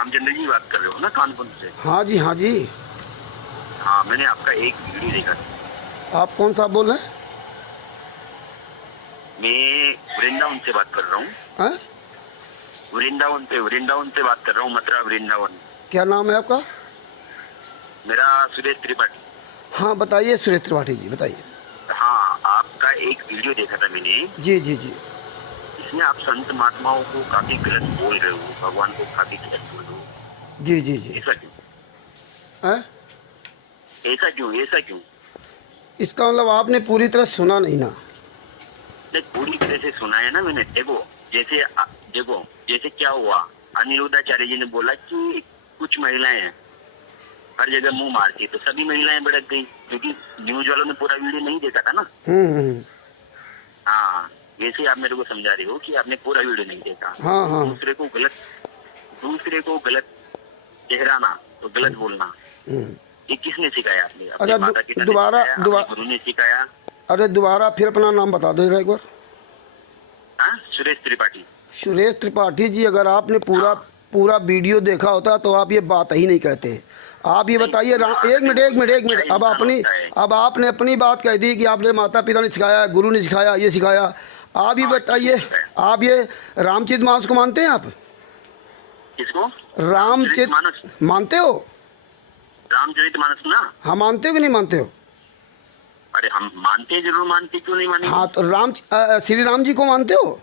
रामचंद्र जी बात कर रहे हो ना कानपुर से? हाँ जी, हाँ जी। हाँ, मैंने आपका एक वीडियो देखा था। आप कौन सा बोल रहे हैं? मैं वृंदावन से बात कर रहा हूँ। हैं? वृंदावन से बात कर रहा हूँ, मथुरा वृंदावन। क्या नाम है आपका? मेरा सुरेश त्रिपाठी। हाँ बताइए सुरेश त्रिपाठी जी, बताइए। हाँ, आपका एक वीडियो देखा था मैंने। जी जी जी। इसमें आप संत महात्माओं को काफी गलत बोल रहे हो, भगवान को काफी गलत बोल रहे हो। जी जी जी। ऐसा क्यों? हैं? ऐसा क्यों? इसका मतलब आपने पूरी तरह सुना नहीं ना? नहीं, पूरी तरह से सुना है ना मैंने। देखो जैसे क्या हुआ, अनिरुद्धाचार्य जी ने बोला कि कुछ महिलाएं हर जगह मुंह मारती है, तो सभी महिलाएं भड़क गई, क्योंकि न्यूज वालों ने पूरा वीडियो नहीं देखा था ना। हाँ, वैसे आप मेरे को समझा रहे हो कि आपने पूरा वीडियो नहीं देखा। हाँ हाँ। दूसरे को गलत ठहराना, तो गलत बोलना, ये किसने सिखाया? आपने अपने माता पिता ने सिखाया, अपने गुरु ने सिखाया? अरे दोबारा फिर अपना नाम बता दो एक बार। हाँ, सुरेश त्रिपाठी। सुरेश त्रिपाठी जी, अगर आपने पूरा वीडियो देखा होता तो आप ये बात ही नहीं कहते। आप ये बताइए, एक मिनट। अब आपने अपनी बात कह दी कि आपने माता पिता ने सिखाया, गुरु ने सिखाया, ये सिखाया। आप ये बताइए, आप ये रामचरितमानस को मानते हैं आप? किसको? रामचरितमानस मानते हो? रामचरितमानस ना? हाँ, मानते हो कि नहीं मानते हो? अरे हम मानते हैं, जरूर मानते, क्यों नहीं मानेंगे? हाँ, तो श्री राम जी को मानते हो?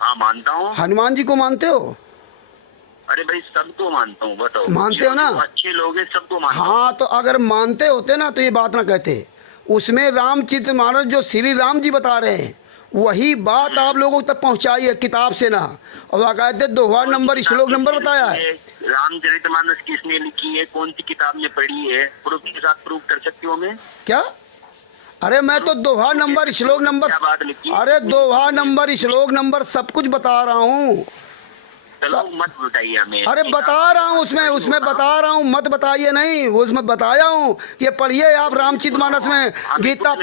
हाँ, मानता हूँ। हनुमान जी को मानते हो? अरे भाई, सबको मानता हूँ। बताओ, मानते हो ना? अच्छे लोग हैं, सबको मानता हूँ। हाँ, तो अगर मानते होते ना तो ये बात ना कहते। उसमें रामचरितमानस जो श्री राम जी बता रहे हैं, वही बात आप लोगों तक पहुंचाई है किताब से ना, और बाकायदे दोहा नंबर, श्लोक नंबर बताया है। रामचरितमानस किसने लिखी है, कौन सी किताब में पढ़ी है? प्रूफ के साथ प्रूफ कर सकती हूँ मैं? क्या? अरे मैं तो दोहा नंबर, श्लोक नंबर, अरे दोहा नंबर, श्लोक नंबर सब कुछ बता रहा हूँ। चलो मत बताइए हमें। अरे बता रहा हूँ, उसमें बता रहा हूँ, मत बताइए नहीं, उसमें बताया हूँ। ये पढ़िए आप रामचरितमानस में, गीता।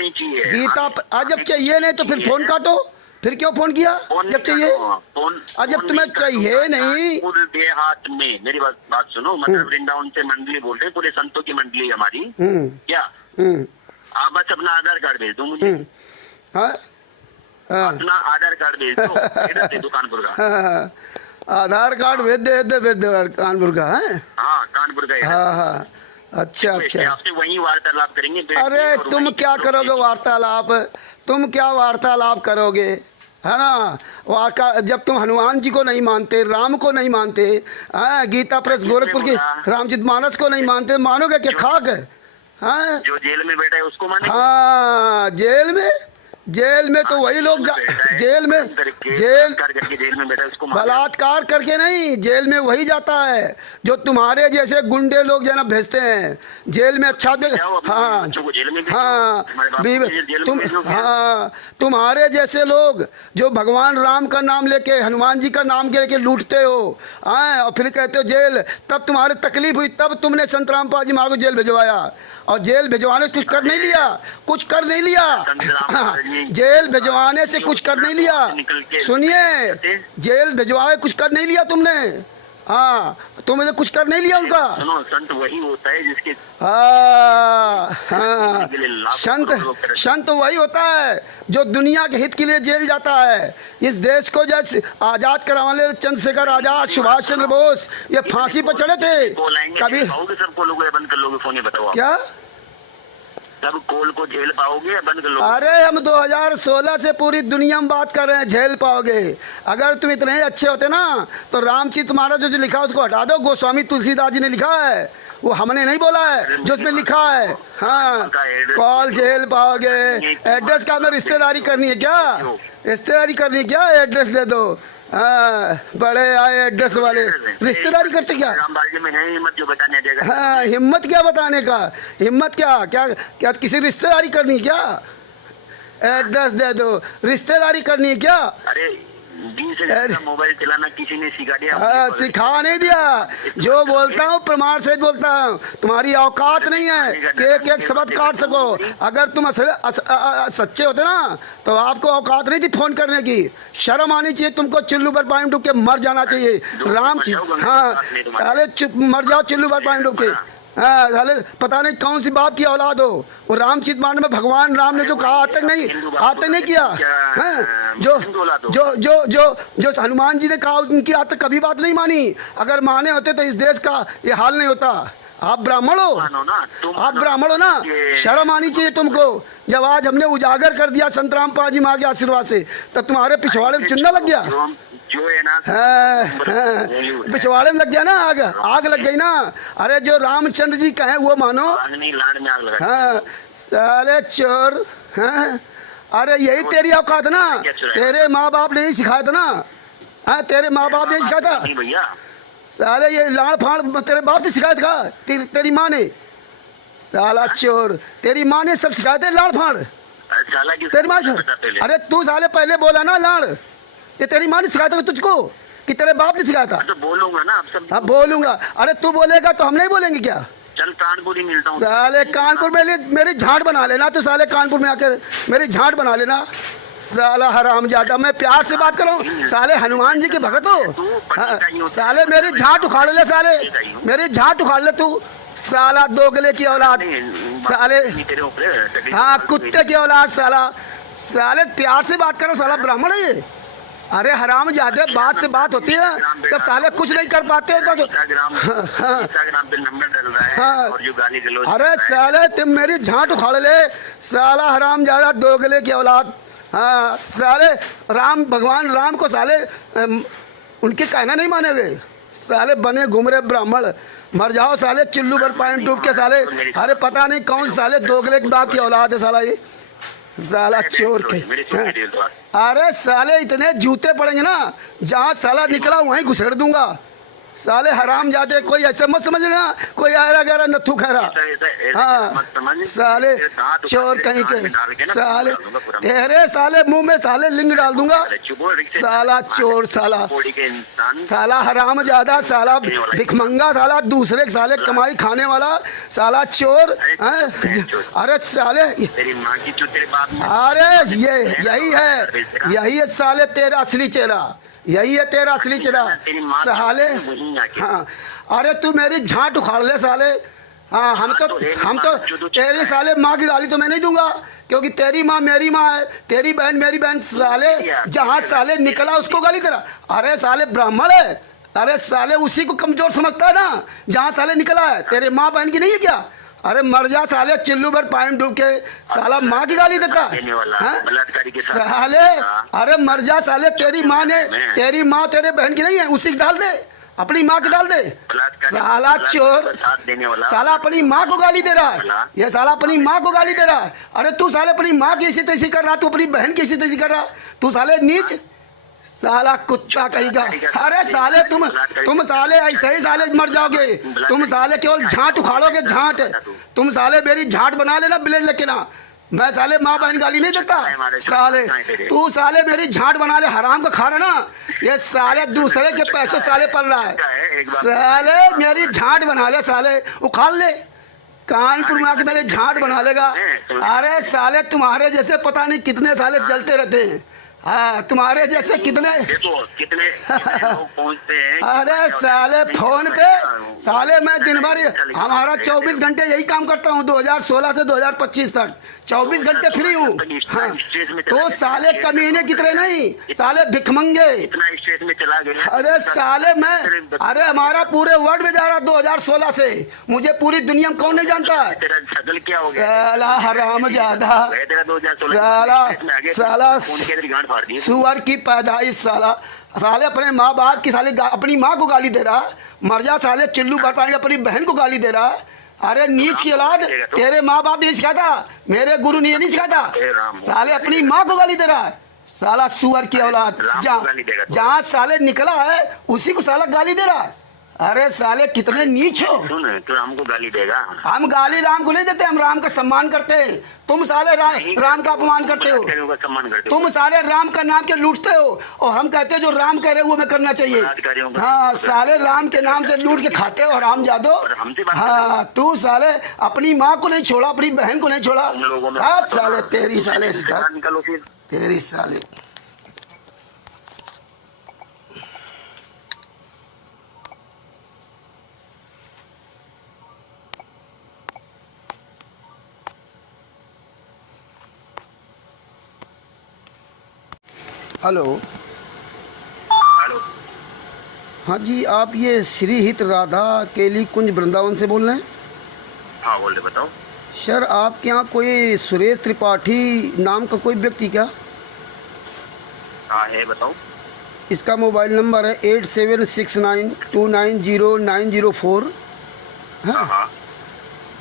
जब चाहिए नहीं तो फिर फोन काटो। फिर क्यों फोन किया जब चाहिए? जब तुम्हें चाहिए नहीं। देहात में मेरी बात सुनो, मतलब वृंदावन से मंडली बोल रहे, पूरे संतों की मंडली हमारी। क्या आप बस अपना आधार कार्ड भेज दो मुझे। अपना आधार कार्ड भेज दो, कानपुर का आधार कार्ड भेज दे कानपुर का है। हाँ, कानपुर का। हाँ, अच्छा। आपसे वही वार्तालाप करेंगे। अरे तुम क्या करोगे वार्तालाप? तुम क्या वार्तालाप करोगे, है ना? जब तुम हनुमान जी को नहीं मानते, राम को नहीं मानते, गीता प्रेस गोरखपुर की रामचरितमानस को नहीं मानते, मानोगे क्या खाक है? हाँ, जो जेल में बैठा है उसको मानेंगे? हाँ, जेल में तो वही लोग जेल में बैठा उसको बलात्कार करके नहीं, जेल में वही जाता है जो तुम्हारे जैसे गुंडे लोग जो ना भेजते हैं जेल में। अच्छा, हाँ, तुम्हारे जैसे लोग जो भगवान राम का नाम लेके, हनुमान जी का नाम लेके लूटते हो, और फिर कहते हो जेल। तब तुम्हारे तकलीफ हुई, तब तुमने संत रामपाल जी महाराज को जेल भिजवाया, और जेल भिजवाने कुछ कर नहीं लिया। जेल भिजवाने से कुछ कर नहीं लिया। सुनिए, जेल भिजवाए कुछ कर नहीं लिया तुमने। हाँ, तुमने कुछ कर नहीं लिया उनका। सुनो, संत वही होता है जिसके संत वही होता है जो दुनिया के हित के लिए जेल जाता है। इस देश को जैसे आजाद कराने चंद्रशेखर आजाद, सुभाष चंद्र बोस ये फांसी पर चढ़े थे। कभी सबको लोग बंद कर लोगे फोन? ये बताओ क्या सब कोल को झेल पाओगे या बंद कर लो? अरे हम 2016 से पूरी दुनिया में बात कर रहे हैं, झेल पाओगे। अगर तुम इतने अच्छे होते ना तो रामचरितमानस जो लिखा उसको हटा दो। गोस्वामी तुलसीदास जी ने लिखा है, वो हमने नहीं बोला है, जो उसमें लिखा है। हाँ, कॉल झेल पाओगे। एड्रेस का हमें रिश्तेदारी करनी है क्या? रिश्तेदारी करनी है क्या? एड्रेस दे दो। हाँ, बड़े आए एड्रेस वाले, रिश्तेदारी करते क्या? में है हिम्मत जो बताने देगा। हाँ, हिम्मत क्या बताने का? हिम्मत क्या किसी रिश्तेदारी करनी क्या? एड्रेस दे दो, रिश्तेदारी करनी है क्या? अरे 20 से ज्यादा मोबाइल चलाना किसी ने सिखा दिया? हाँ, सिखा नहीं दिया। जो बोलता हूँ प्रमाण से बोलता हूँ। तुम्हारी औकात नहीं है कि एक एक शब्द काट सको। अगर तुम सच्चे होते ना तो आपको औकात नहीं थी फोन करने की। शर्म आनी चाहिए तुमको। चुल्लू पर पानी डूब के मर जाना चाहिए। राम, हाँ साले मर जाओ चुल्लू पर पानी डूब के। हाँ साले पता नहीं कौन सी बाप की औलाद हो। वो रामचरित मानस में भगवान राम ने जो कहा आज तक नहीं किया। हाँ जो हनुमान जी ने कहा उनकी आज तक कभी बात नहीं मानी। अगर माने होते तो इस देश का ये हाल नहीं होता। आप ब्राह्मण हो, आप ब्राह्मण हो ना, शर्म आनी चाहिए तुमको। जब आज हमने उजागर कर दिया संत रामपाल जी माँ के आशीर्वाद से, तब तुम्हारे पिछवाड़े में चुनना लग गया। जो है ना पिछवाड़े में लग गया ना, आग लग गई ना। अरे जो रामचंद्र जी कहे वो मानो। हाँ साले चोर। हाँ अरे यही तेरी औकात ना। तेरे माँ बाप ने ही सिखाया था ना। हाँ तेरे माँ बाप ने सिखाया था भैया। साले ये लाड़ फाड़ तेरे बाप ने सिखाया था। तेरी माँ ने। साला चोर, तेरी माँ ने सब सिखाए थे लाड़ फाड़। तेरी माँ। अरे तू साले पहले बोला ना लाड़। ये तेरी माँ ने सिखाया था तुझको कि तेरे बाप ने सिखाया था? तो बोलूंगा ना अब। हाँ बोलूंगा। अरे तू बोलेगा तो हम नहीं बोलेंगे क्या? चल कानपुर ही मिलता हूँ। साले कानपुर में मेरी झाट बना लेना। तो साले कानपुर में आकर मेरी झाट बना लेना। साला हराम ज्यादा। मैं प्यार से बात कर रहा हूँ। साले हनुमान जी के भगत हो। हाँ, साले मेरी झाट उखाड़ ले। साले मेरी झाट उखाड़ ले तू। साला दोगले की औलाद। साले हाँ कुत्ते की औलाद। साले प्यार से बात करो। साला ब्राह्मण है ये। अरे हराम ज्यादा बात से बात होती है जब साले कुछ नहीं कर पाते हो तो। इंस्टाग्राम पे नंबर डल रहा है। हाँ। और जो गाली गलौज। अरे साले तुम मेरी झाट उखाड़ ले। साला हराम ज्यादा दोगले की औलाद। हाँ साले भगवान राम को साले उनके कहना नहीं मानेगे। साले बने घूम रहे ब्राह्मण। मर जाओ साले चुल्लू पर पानी डूब के साले। अरे पता नहीं कौन साले दोगले के बाप की औलाद है साला ये। साला चोर के। अरे साले इतने जूते पड़ेंगे ना, जहाँ साला निकला वहीं घुसेड़ दूंगा। साले हराम जाते। कोई ऐसे मत समझना कोई आयरा गहरा नथु खैरा। हाँ साले चोर कहीं के। साले तेरे साले मुंह में साले लिंग डाल दूंगा। साला चोर। साला हराम ज्यादा। साला भिखमंगा। साला दूसरे के साले कमाई खाने वाला। साला चोर। अरे साले अरे यही है साले तेरा असली चेहरा। यही है तेरा असली चेहरा साले। हाँ अरे तू मेरी झाट उखाड़ ले साले। हाँ हम तो तेरी साले माँ की गाली तो मैं नहीं दूंगा क्योंकि तेरी माँ मेरी माँ है, तेरी बहन मेरी बहन। साले जहाँ साले निकला उसको गाली दे रहा। अरे साले ब्राह्मण है। अरे साले उसी को कमजोर समझता है ना जहाँ साले निकला है। तेरे माँ बहन की नहीं है क्या? अरे मर जा साले चिल्लू भर पानी डूब के। साला माँ की गाली देता साले। अरे मर जा साले। तेरी माँ तेरे बहन की नहीं है, उसी की डाल दे। अपनी माँ की डाल दे। साला चोर। साला अपनी माँ को गाली दे रहा है। ये साला अपनी माँ को गाली दे रहा है। अरे तू साले अपनी माँ की ऐसी तैसी कर रहा। तू अपनी बहन की ऐसी तैसी कर रहा। तू साले नीच साला कुत्ता कहीं का। अरे साले तुम साले ऐसे ही साले मर जाओगे। तुम साले केवल झाट उखाड़ोगे। झाट तुम साले मेरी झाट बना लेना ब्लेड लेके ना। मैं साले माँ बहन गाली नहीं देता। साले तू साले मेरी झाट बना ले। हराम का खा रहा ना ये साले दूसरे के पैसे साले पड़ रहा है। साले मेरी झाट बना ले। साले उखाड़ ले। कानपुर में आके मेरे झाट बना लेगा। अरे साले तुम्हारे जैसे पता नहीं कितने साले जलते रहते हैं। हाँ तुम्हारे जैसे कितने लोग पहुंचते हैं। अरे साले फोन पे साले मैं दिन भर हमारा 24 घंटे यही काम करता हूँ। 2016 से 2025 तक 24 घंटे फ्री हूँ। हाँ तो साले कमीने कितने नहीं साले भिखमंगे। इतना स्ट्रेस में चला गया। अरे साले मैं अरे हमारा पूरे वर्ल्ड में जा रहा 2016 से। मुझे पूरी दुनिया में कौन नहीं जानता। तेरा शक्ल क्या हो गया? साला हराम ज्यादा। साला सुअर की पैदाइश। साले अपने माँ बाप की साले अपनी माँ को गाली दे रहा। मर जा साले चिल्लू भर पानी अपनी बहन को गाली दे रहा। अरे नीच की औलाद। तेरे माँ बाप ने सिखाया, मेरे गुरु ने नहीं सिखाया। साले अपनी माँ को गाली दे रहा है। साला सुअर की औलाद। जहाँ साले निकला है उसी को साला गाली दे रहा है। अरे साले कितने नीच हो। सुन, तो हमको गाली देगा? हम गाली राम को नहीं देते, हम राम का सम्मान करते हैं। तुम साले राम का अपमान करते हो, सम्मान करते हो। तुम साले राम का नाम के लूटते हो, और हम कहते हैं जो राम कह रहे वो हमें करना चाहिए। हाँ साले राम के नाम से लूट के खाते हो राम जादो। हाँ तू साले अपनी माँ को नहीं छोड़ा, अपनी बहन को नहीं छोड़ा। सब साले तेरी साले निकालो फिर, तेरी साले। हेलो। हेलो। हाँ जी, आप ये श्री हित राधा केली कुंज वृंदावन से बोल रहे हैं? हाँ बोल रहे, बताओ। सर आपके यहाँ कोई सुरेश त्रिपाठी नाम का कोई व्यक्ति क्या? हाँ है, बताओ। इसका मोबाइल नंबर है 8769290904। हाँ हाँ।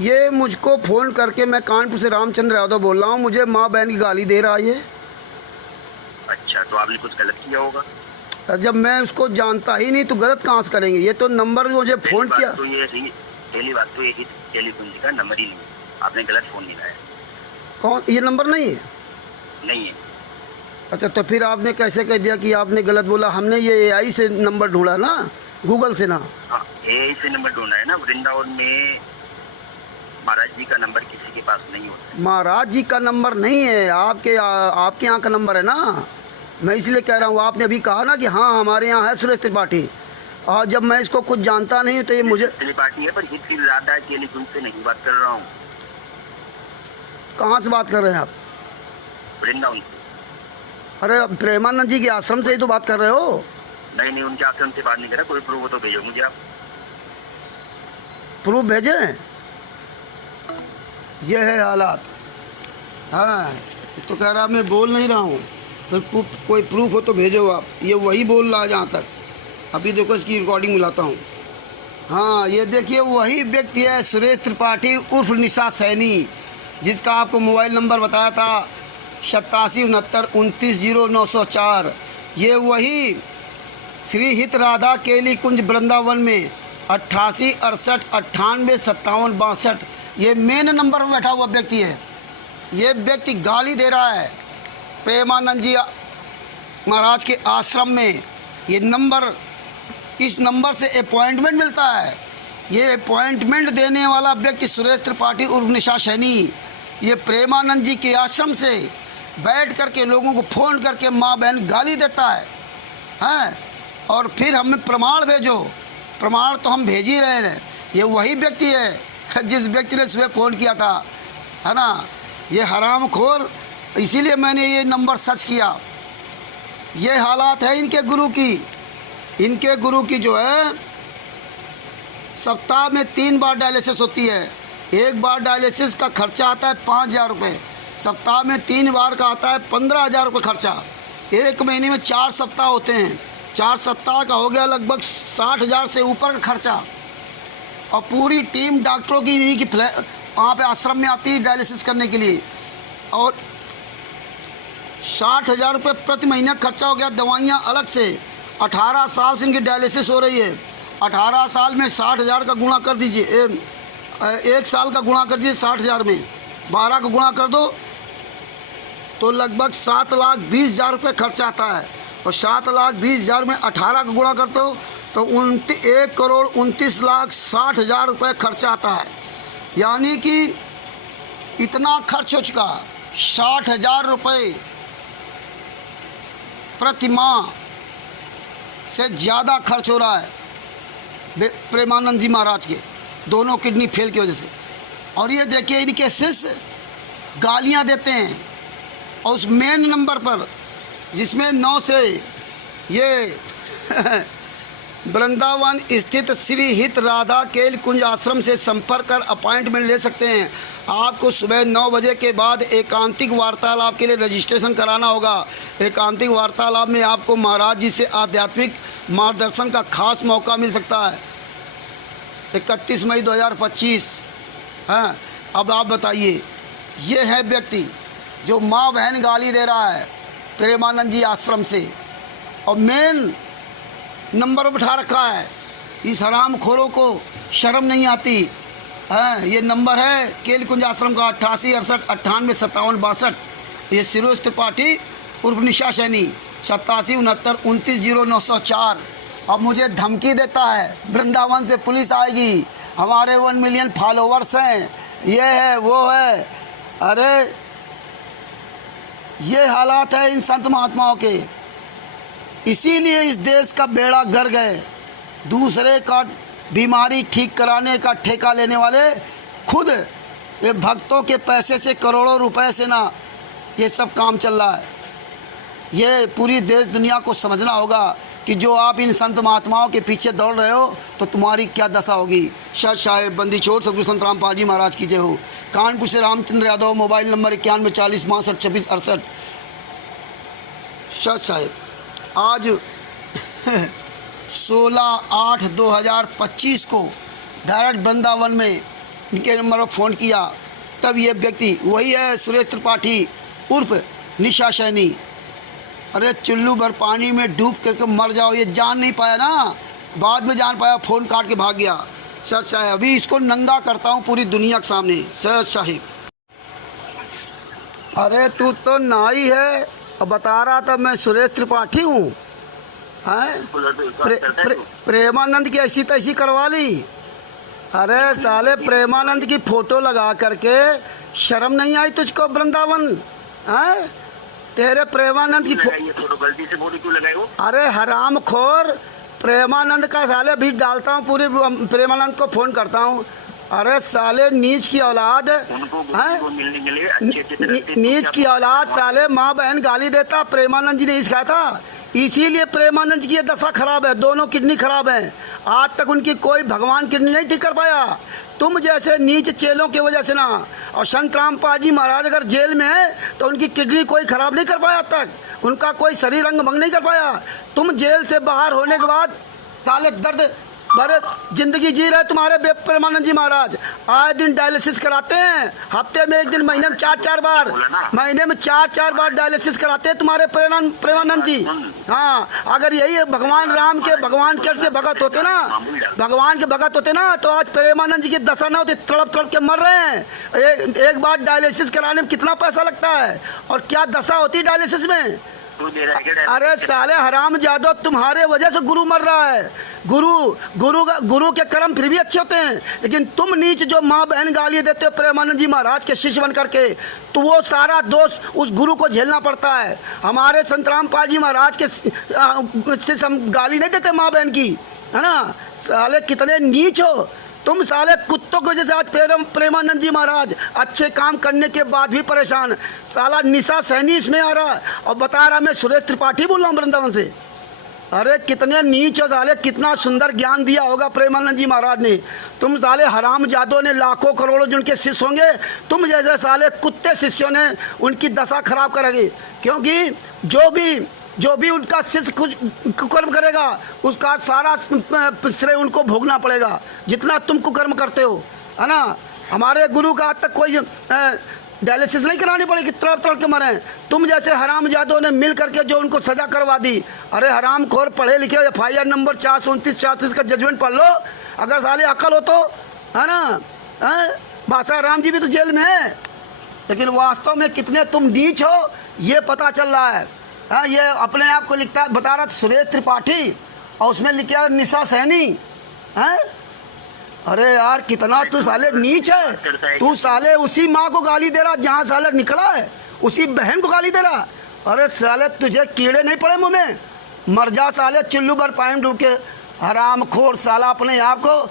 ये मुझको फ़ोन करके, मैं कानपुर से रामचंद्र यादव बोल रहा हूँ, मुझे माँ बहन की गाली दे रहा है ये। अच्छा, तो आपने कुछ गलत किया होगा। जब मैं उसको जानता ही नहीं तो गलत कहाँ से करेंगे? ये तो नंबर मुझे फ़ोन किया। तो ये पहली बात तो ये टेलीफोन का नंबर ही नहीं है, आपने गलत फ़ोन नहीं लाया। कौन, ये नंबर नहीं है? नहीं है। अच्छा, तो फिर आपने कैसे कह दिया कि आपने गलत बोला? हमने ये AI से नंबर ढूंढा ना, गूगल से ना। हाँ AI से नंबर ढूंढा है ना। वृंदावन में महाराज जी का नंबर किसी के पास नहीं होता। महाराज जी का नंबर नहीं है, आपके यहाँ का नंबर है ना। मैं इसलिए कह रहा हूँ, आपने अभी कहा ना कि हाँ हमारे यहाँ है सुरेश त्रिपाठी, और जब मैं इसको कुछ जानता नहीं तो ये मुझे। त्रिपाठी है, पर हित राधा केली कुंज से नहीं बात कर रहा हूँ। कहाँ से बात कर रहे हैं आप? वृंदावन से। अरे प्रेमानंद जी के आश्रम से ही तो बात कर रहे हो? नहीं, उनके आश्रम से बात नहीं कर रहा। कोई प्रूफ हो तो भेजो मुझे आप। प्रूफ भेजे? ये है हालात। हाँ तो कह रहा मैं बोल नहीं रहा हूँ, फिर कोई प्रूफ हो तो भेजो आप। ये वही बोल रहा है जहाँ तक। अभी देखो इसकी रिकॉर्डिंग मिलाता हूँ। हाँ ये देखिए, वही व्यक्ति है सुरेश त्रिपाठी उर्फ निशा सैनी, जिसका आपको मोबाइल नंबर बताया था 8769290904। ये वही श्री हित राधा केली कुंज वृंदावन में 88 68 98 57 62, ये मेन नंबर में बैठा हुआ व्यक्ति है। ये व्यक्ति गाली दे रहा है प्रेमानंद जी महाराज के आश्रम में। ये नंबर, इस नंबर से अपॉइंटमेंट मिलता है। ये अपॉइंटमेंट देने वाला व्यक्ति सुरेश त्रिपाठी उर्फ निशा सैनी, ये प्रेमानंद जी के आश्रम से बैठ करके लोगों को फ़ोन करके माँ बहन गाली देता है। हैं, और फिर हमें प्रमाण भेजो। प्रमाण तो हम भेज ही रहे हैं। ये वही व्यक्ति है जिस व्यक्ति ने सुबह फ़ोन किया था, है ना। ये हरामखोर, इसीलिए मैंने ये नंबर सर्च किया। ये हालात है इनके गुरु की। इनके गुरु की जो है सप्ताह में 3 बार डायलिसिस होती है। एक बार डायलिसिस का खर्चा आता है 5,000 रुपये। सप्ताह में 3 बार का आता है 15,000 रुपये खर्चा। एक महीने में 4 सप्ताह होते हैं। 4 सप्ताह का हो गया लगभग 60,000 से ऊपर का खर्चा। और पूरी टीम डॉक्टरों की वहाँ पे आश्रम में आती है डायलिसिस करने के लिए। और 60,000 रुपये प्रति महीने खर्चा हो गया। दवाइयाँ अलग से। 18 साल से इनकी डायलिसिस हो रही है। 18 साल में 60,000 का गुणा कर दीजिए, 1 साल का गुणा कर दीजिए 60,000 में 12 का गुणा कर दो तो लगभग 7,20,000 रुपये खर्चा आता है। और 7,20,000 में 18 का गुणा करते हो तो 1,29,60,000 रुपये खर्चा आता है। यानी कि इतना खर्च हो चुका, 60,000 रुपये प्रति माह से ज़्यादा खर्च हो रहा है प्रेमानंद जी महाराज के दोनों किडनी फेल की वजह से। और ये देखिए इनके शिष्य गालियां देते हैं। और उस मेन नंबर पर जिसमें 9 से ये वृंदावन स्थित श्री हित राधा केल कुंज आश्रम से संपर्क कर अपॉइंटमेंट ले सकते हैं। आपको सुबह 9 बजे के बाद एकांतिक वार्तालाप के लिए रजिस्ट्रेशन कराना होगा। एकांतिक वार्तालाप में आपको महाराज जी से आध्यात्मिक मार्गदर्शन का खास मौका मिल सकता है। 31 मई 2025। हाँ, अब आप बताइए, ये है व्यक्ति जो माँ बहन गाली दे रहा है प्रेमानंद जी आश्रम से, और मेन नंबर बिठा रखा है इस हरामखोरों को शर्म नहीं आती है। ये नंबर है केल कुंज आश्रम का 8868985762। ये सुरेश त्रिपाठी उर्फ निशा सैनी 8769290904। अब मुझे धमकी देता है वृंदावन से पुलिस आएगी, हमारे 1 मिलियन फॉलोवर्स हैं, ये है वो है। अरे ये हालात है इन संत महात्माओं के, इसीलिए इस देश का बेड़ा गर गए। दूसरे का बीमारी ठीक कराने का ठेका लेने वाले खुद ये भक्तों के पैसे से, करोड़ों रुपए से ना ये सब काम चल रहा है। ये पूरी देश दुनिया को समझना होगा कि जो आप इन संत महात्माओं के पीछे दौड़ रहे हो तो तुम्हारी क्या दशा होगी। सत साहेब बंदी छोड़ सतगुरु संत रामपाल जी महाराज की जय हो। कानपुर से रामचंद्र यादव, मोबाइल नंबर 9140626268। सत साहेब आज 16/8/2025 को डायरेक्ट वृंदावन में इनके नंबर पर फ़ोन किया, तब ये व्यक्ति वही है सुरेश त्रिपाठी उर्फ निशा सैनी। अरे चुल्लू भर पानी में डूब करके मर जाओ, ये जान नहीं पाया ना, बाद में जान पाया, फ़ोन काट के भाग गया। सच साहिब अभी इसको नंगा करता हूँ पूरी दुनिया के सामने। सच साहिब अरे तू तो नाई है और बता रहा था मैं सुरेश त्रिपाठी हूँ, हैं? प्रेमानंद की ऐसी तैसी करवा ली। अरे साले प्रेमानंद की फोटो लगा करके शर्म नहीं आई तुझको वृंदावन, हैं? तेरे प्रेमानंद की फोटो गलती से फोटो क्यों लगाई वो? अरे हराम खोर, प्रेमानंद का साले भी डालता हूँ, पूरे प्रेमानंद को फोन करता हूँ। अरे साले नीच की औलाद हैं, नीच की औलाद, साले माँ बहन गाली देता। प्रेमानंद जी ने सिखाया था, इसीलिए प्रेमानंद जी की ये दशा खराब है, दोनों किडनी खराब है। आज तक उनकी कोई भगवान किडनी नहीं ठीक कर पाया। तुम जैसे नीच चेलों की वजह से ना, और संत रामपाल जी महाराज अगर जेल में है तो उनकी किडनी कोई खराब नहीं कर पाया तक, उनका कोई शरीर अंग भंग नहीं कर पाया। तुम जेल से बाहर होने के बाद साले दर्द भरे जिंदगी जी रहे तुम्हारे प्रेमानंद जी महाराज। आए दिन डायलिसिस कराते हैं, हफ्ते में 1 दिन, महीने में 4-4 बार, महीने में 4-4 बार डायलिसिस कराते हैं तुम्हारे प्रेमानंद जी। हाँ, अगर यही भगवान राम के, भगवान कृष्ण के भगत होते ना, भगवान के भगत होते ना, तो आज प्रेमानंद जी की दशा ना होती, तड़प तड़प के मर रहे हैं। एक बार डायलिसिस कराने में कितना पैसा लगता है और क्या दशा होती है डायलिसिस में। अरे साले हराम जादो, तुम्हारे वजह से गुरु मर रहा है। गुरु के कर्म फिर भी अच्छे होते हैं, लेकिन तुम नीच जो माँ बहन गाली देते हो प्रेमानंद जी महाराज के शिष्य बन करके, तो वो सारा दोष उस गुरु को झेलना पड़ता है। हमारे संत रामपाल जी महाराज के शिष्य हम गाली नहीं देते माँ बहन की, है ना। साले कितने नीच हो तुम, साले कुत्तों की वजह से आज प्रेमानंद जी महाराज अच्छे काम करने के बाद भी परेशान। साला निशा सैनी इसमें आ रहा और बता रहा मैं सुरेश त्रिपाठी बोल रहा हूँ वृंदावन से। अरे कितने नीच हो साले, कितना सुंदर ज्ञान दिया होगा प्रेमानंद जी महाराज ने। तुम साले हराम जादों ने लाखों करोड़ों जिनके शिष्य होंगे, तुम जैसे साले कुत्ते शिष्यों ने उनकी दशा खराब करेंगे। क्योंकि जो भी उनका शिष्य कुछ कुकर्म करेगा उसका सारा श्रेय उनको भोगना पड़ेगा, जितना तुम कुकर्म करते हो, है ना। हमारे गुरु का आज तक कोई डायलिसिस नहीं करानी पड़ेगी, तड़प तड़प के मरे। तुम जैसे हराम जादों ने मिल करके जो उनको सजा करवा दी। अरे हराम खोर, पढ़े लिखे FIR नंबर 429-34 का जजमेंट पढ़ लो, अगर साले अकल हो तो, है ना। बादशाह राम जी भी तो जेल में है, लेकिन वास्तव में कितने तुम नीच हो ये पता चल रहा है। हाँ, ये अपने आप को लिखता बता रहा था सुरेश त्रिपाठी और उसमें लिखा निशा सैनी है। अरे यार कितना तू साले नीच है। तू साले उसी माँ को गाली दे रहा जहाँ साले निकला है, उसी बहन को गाली दे रहा। अरे साले तुझे कीड़े नहीं पड़े मुँह में, मर जा साले चुल्लू भर पानी डूब के। हराम खोर साला अपने आप को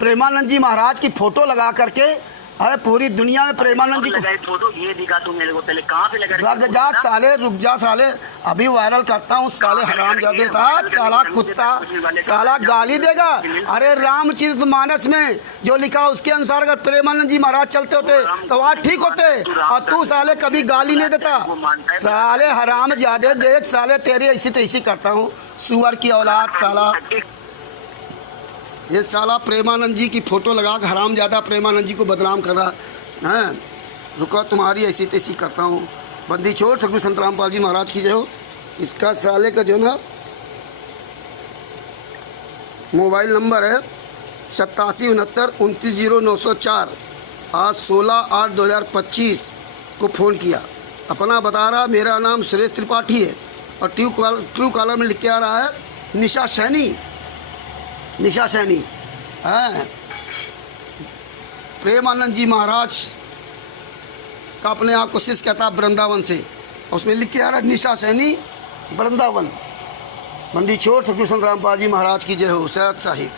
प्रेमानंद जी महाराज की फोटो लगा करके, अरे पूरी दुनिया में प्रेमानंद जी को फोटो ये दिखा तू मेरे को, पहले कहाँ पे लगा? रुक जा साले अभी वायरल करता हूँ। साले हराम जादे साला कुत्ता, साला गाली देगा। अरे रामचरितमानस में जो लिखा उसके अनुसार अगर प्रेमानंद जी महाराज चलते होते तो वहाँ ठीक होते, और तू साले कभी गाली नहीं देता। साले हराम जादे देख, साले तेरी ऐसी तैसी करता हूँ, सुअर की औलाद साला। ये साला प्रेमानंद जी की फोटो लगा कर हराम ज्यादा प्रेमानंद जी को बदनाम कर रहा है। रुको तुम्हारी ऐसी तैसी करता हूँ। बंदी छोड़ सतगुरु संत रामपाल जी महाराज की जय हो। इसका साले का जो ना मोबाइल नंबर है 8769290904। आज 16/8/2025 को फ़ोन किया। अपना बता रहा मेरा नाम सुरेश त्रिपाठी है और ट्रू कॉलर में लिख के आ रहा है निशा सैनी। निशा सैनी है प्रेमानंद जी महाराज का अपने आप को शिष्य कहता है वृंदावन से। उसमें लिख के आ रहा है निशा सैनी वृंदावन। बंदी छोड़ सतगुरु रामपाल जी महाराज की जय हो। सैयद साहिब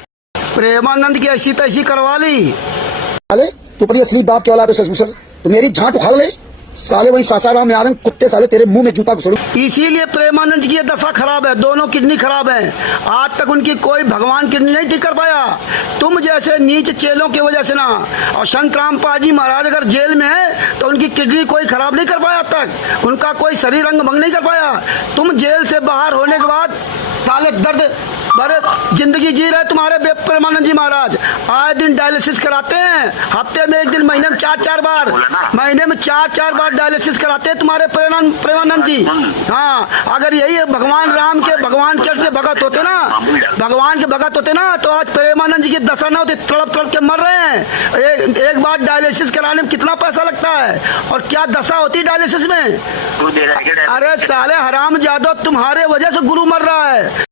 प्रेमानंद की ऐसी तैसी करवा ली। साले तू अपनी असली बाप के औलाद है ससुर, तो मेरी झांट उखाड़ ले साले। वही सासाराम में आ रहे हैं कुत्ते साले, तेरे मुंह में जूता घुसड़ू। इसीलिए प्रेमानंद की ये दशा खराब है, दोनों किडनी खराब है। आज तक उनकी कोई भगवान किडनी नहीं ठीक कर पाया। तुम जैसे नीच चेलों की वजह से ना। और संत रामपाल जी महाराज अगर जेल में है तो उनकी किडनी कोई खराब नहीं कर पाया तक, उनका कोई शरीर अंग भंग नहीं कर पाया। तुम जेल से बाहर होने के बाद साले दर्द भरे जिंदगी जी रहे तुम्हारे प्रेमानंद जी महाराज। आए दिन डायलिसिस कराते हैं, हफ्ते में एक दिन, महीने में 4-4 बार, महीने में 4-4 बार डायलिसिस कराते हैं तुम्हारे प्रेमानंद जी। हाँ, अगर यही भगवान राम के भगवान कृष्ण के भगत होते ना, भगवान के भगत होते ना, तो आज प्रेमानंद जी की दशा न होती। तड़प तड़प के मर रहे हैं। एक बार डायलिसिस कराने में कितना पैसा लगता है और क्या दशा होती है डायलिसिस में। अरे साले हराम जादव, तुम्हारे वजह से गुरु मर रहा है।